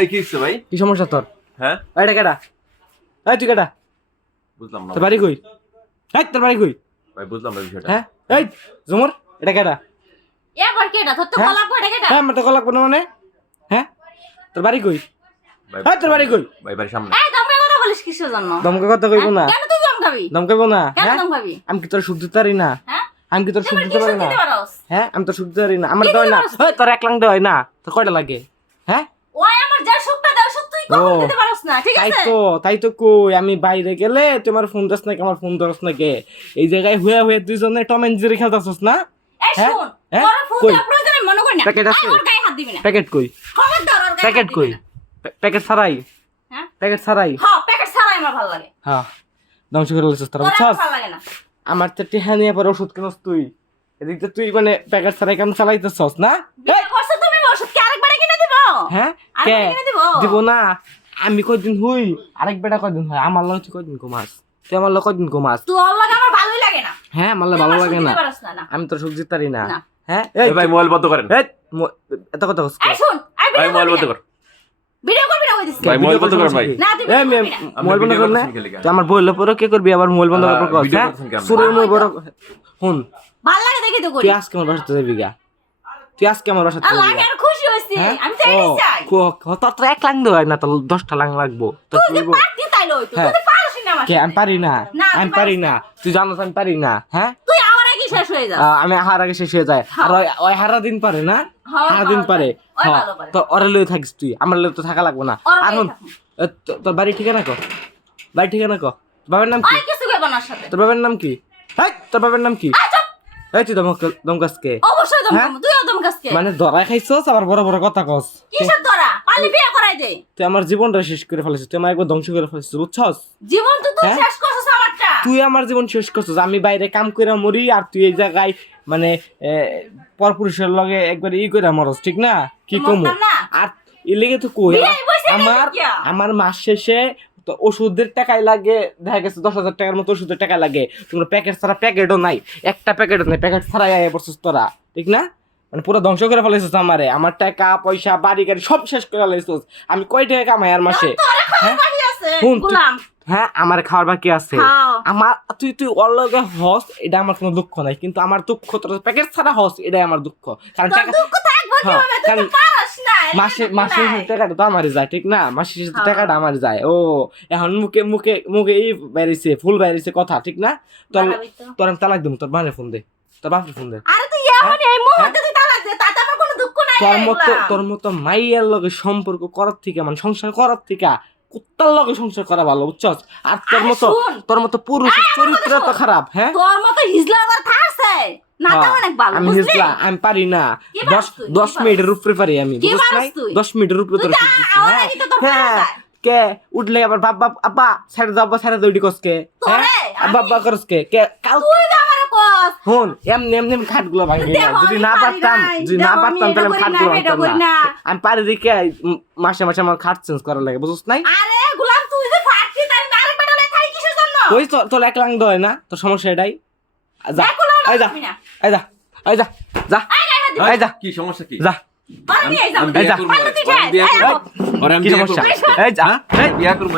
এই কি হচ্ছে ভাই? কি সমস্যা তোর? হ্যাঁ এটা কেডা? এই তুই কেডা? বুঝলাম না তোর বাড়ি কই? এই তোর বাড়ি কই? ভাই, বুঝলাম না বিষয়টা। হ্যাঁ এই জুমুর এটা কেডা? এবার কেডা তোর তো হ্যাঁ? গলা পড়ে কেডা? হ্যাঁ মতে কল লাগবে না মানে? হ্যাঁ তোর বাড়ি কই? ভাই, হ্যাঁ তোর বাড়ি কই? ভাই বাড়ির সামনে। এই দমকা কথা বলিস কিসের জন্য? দমকে কথা কইবো না। কেন তুই দমকাবি? দমকাইবো না। কেন হ্যাঁ দমকাবি? আমি কি তোর সুখ দিতে পারি না? হ্যাঁ আমি কি তোর সুখ তুই দিতে পারি না? দিতে পারোস? হ্যাঁ আমি তোর সুখ দিতে পারি না। আমার কি দেয় দিতে না। পারোস? ওই তোর 1 লাখ দেয় না। তোর কয়টা লাগে? হ্যাঁ ওই আমার যা সুখটা দাও সুখ তুই কখন ও। দিতে পারোস না, ঠিক তাই আছে? তো কই আমি বাইরে গেলে তোমার ফোন দাস না আমার ফোন ধরস না কে? এই জায়গায় হুয়া হুয়া দুইজনে টম এন্ড জেরি খেলতাছস না? এই হ্যাঁ? শুন, হ্যাঁ? তোর ফোন কই? দেওয়ার প্রয়োজন আমি মনে করি না। প্যাকেট আছে? আয়, ওর গায়ে হাত দিবি না। প্যাকেট কই? খবরদার ওর গায়ে প্যাকেট হাত দিবি কই? না। প্যাকেট ছাড়াই? হ্যাঁ? প্যাকেট ছাড়াই? হ্যাঁ, প্যাকেট ছাড়াই আমার ভালো লাগে। হ্যাঁ ধ্বংস করে লইছস তোরা তোর বুঝছস? ভালো লাগে না। আমার তো টিহা নিয়ে পরে ওষুধ কিনস তুই। এদিক দিয়ে তুই মানে প্যাকেট ছাড়াই কাম চালাইতেছস না? বিয়ে করছো তুমি, ওষুধ কি আরেকবারে কিনে দিব? হ্যাঁ কে আরেকবারে কিনে দিব? দিব না? আমি কয়দিন হই আরেক বেটা কয়দিন হয় আমার লগে তুই কয়দিন কমাস? তুই আমার লগে কয়দিন কমাস? তোর লাগে আমার ভালোই লাগে না। হ্যাঁ আমার লগে তুই ভালো আমার লাগে সুখ না। দিতে পারোস না। আমি তোর সুখ দিতে পারি না। না। হ্যাঁ এই ভাই মোবাইল বন্ধ করেন। এই এত কথা কস এই শুন, আই ভাই ভিডিও মোবাইল বন্ধ করবি কর। না। ভিডিও করবি না কইছিস? ভাই মোবাইল বন্ধ করেন ভাই। না তুই এই ভিডিও করবি না। আপনি মোবাইল বন্ধ ভিডিও কর না করতেছেন কি লিগা? তুই আমার বইলে পরে কি করবি আবার মোবাইল বন্ধ করার পর কস ভিডিও হ্যাঁ করতেছেন কেন? সুরের মই বড় শুন ভাল লাগে দেখি তো করি। তুই আজকে আমার বাসাতে যাবি গা তুই আজকে আমার বাসাতে আর যাবি লাগে গা আর খুশি হইছি। হ্যাঁ? আমি তো এটাই চাই। তোর তো 1 লাখ দেওয়া না তোর 10টা লাখ লাগবো তো তুই যে পারতি তাই লই তুই হ্যাঁ। তুই পারিস না আমার কে সাথে। আমি পারি না না, তুই আমি পারি পারিস না তুই জানোস আমি পারি না হ্যাঁ তুই আমার আগে শেষ হয়ে যাস। আমি হার আগে শেষ হয়ে যায় আর ওই হারা দিন পারে না হ্যাঁ, হারা দিন ভালো পারে ওই হ্যাঁ, ভালো পারে। তো ওরে লয়ে থাকিস তুই আমার লয়ে তো থাকা লাগবে না ওর আর লয়ে শোন, তোর বাড়ি ঠিকানা কো বাড়ি ঠিকানা কো বাবার নাম কি আর কিছু কইব না ওর সাথে। তোর বাবার নাম কি এই তোর বাবার নাম কি আয় চুপ। এই তুই দমকাসকে অবশ্যই দম হ্যাঁ? তুইও দম কাজকে। মানে ধরা খাইছস আবার বড় বড় কথা কস কিসের তোরা? পারলে বিয়ে করাই দে। তুই আমার জীবনটা শেষ করে ফেলেছিস তুই আমার একবার ধ্বংস করে ফেলেছিস বুঝছস জীবন তো তুই হ্যাঁ? শেষ করছিস আমারটা। তুই আমার জীবন শেষ করছিস আমি বাইরে কাম করে মরি আর তুই এই জায়গায় মানে পরপুরুষের লগে একবার করে মরস ঠিক না কি তুই কমু মরতাম না? আর এ লেগে তো কই বিয়ে বইছে আমার নাকি কিয়া? আমার মাস শেষে তো ওষুধের টাকায় লাগে দেখা গেছে 10,000 টাকার মতো ওষুধের টাকা লাগে তোমরা প্যাকেট ছাড়া প্যাকেটও নাই একটা প্যাকেটও নাই প্যাকেট ছাড়াই আয় পড়ছিস তোরা ঠিক না মানে পুরো ধ্বংস করে ফেলেছিস আমারে আমার টাকা পয়সা বাড়ি গাড়ি সব শেষ করে ফেলেছিস আমি কয় টাকা কামাই আর মাসে তোরা খাওয়ার হ্যাঁ? বাকি আছে শুন, তুই- গোলাম। হ্যাঁ আমার খাওয়ার বাকি আছে খাও। আমার তুই ওর লগে হস এটা আমার কোনো দুঃখ নাই কিন্তু আমার দুঃখ তোর প্যাকেট ছাড়া হস এটাই আমার দুঃখ কারণ তোর টাকা দুঃখ থাকবো হ্যাঁ, কিভাবে? তুই তো কারণ পারস না। মাসে এর মাসে নাই। টাকাটা তো আমারই যায় ঠিক না মাসে হ্যাঁ। টাকাটা আমার যায় ও এখন মুখে মুখে মুখে এই বাইরেছে ফুল বাইরেছে কথা ঠিক না তোর বাড়াবি তো। তোর আমি তালাক দিব তোর মায়ের ফোন দে তোর বাপের ফোন দে আরে তুই এমন এই মুহূর্তে তুই তালাক দে তাতে আমার কোনো দুঃখ নাই রে এগুলা। তোর মতো মাইয়ার লগে সম্পর্ক করার থেকে মানে সংসার করার থেকে কুত্তার লগে সংসার করা ভালো বুঝছস আর আরে তোর মতো পুরুষের চরিত্র তো খারাপ হ্যাঁ তোর মতো হিজলা আবার থাকছে না তো হ্যাঁ, অনেক ভালো আমি বুঝলি? হিজলা আমি পারি না কি পারিস তুই? কি 10 পারিস? মিনিটের উপরে পারি আমি কি বুঝছ পারিস নাই তুই? 10 মিনিটের উপরে তোর তুই তো শিখ দিছি, আমার হ্যাঁ আগে তো তোর হ্যাঁ ফেলে যায়। কে উঠলে আবার বাপ বাপ আব্বা ছেড়ে দাও আব্বা ছেড়ে দাও ইডি কসকে হ্যাঁ তোরে, আব্বা আব্বা করসকে কে কাল তুই তো আমারে কস শুন এমনি এমনি আমি খাটগুলো ভাঙি না দেখো, যদি আমি না পারি পারতাম নাই, যদি না দেখো, আমি পারতাম এটা তাহলে আমি করি না, খাটগুলো আমি এটা ভাঙতাম করি না না। আমি পারি দেখে মাসে মাসে আমার খাট চেঞ্জ করা লাগে বুঝছ নাই আরে গোলাম তুই যে ফাটছি তাই না আরেক বেটা লাই থাই কিসের জন্য ওই তোর 1 লাখ দেয় না তোর সমস্যা এটাই যা দেখো না এই যা তুমি না এই যা এই যা যা আয় গায়ে হাত দিবি। এই যা কি সমস্যা কি? যা পারবি এই যাও আমি বিয়ে এই যা। করবো। পারলে তুই ওরে, আমি বিয়ে যাই, করবো। আয়, ওরে, আমি কি বিয়ে সমস্যা করবো। এই যা বিয়ে করবো।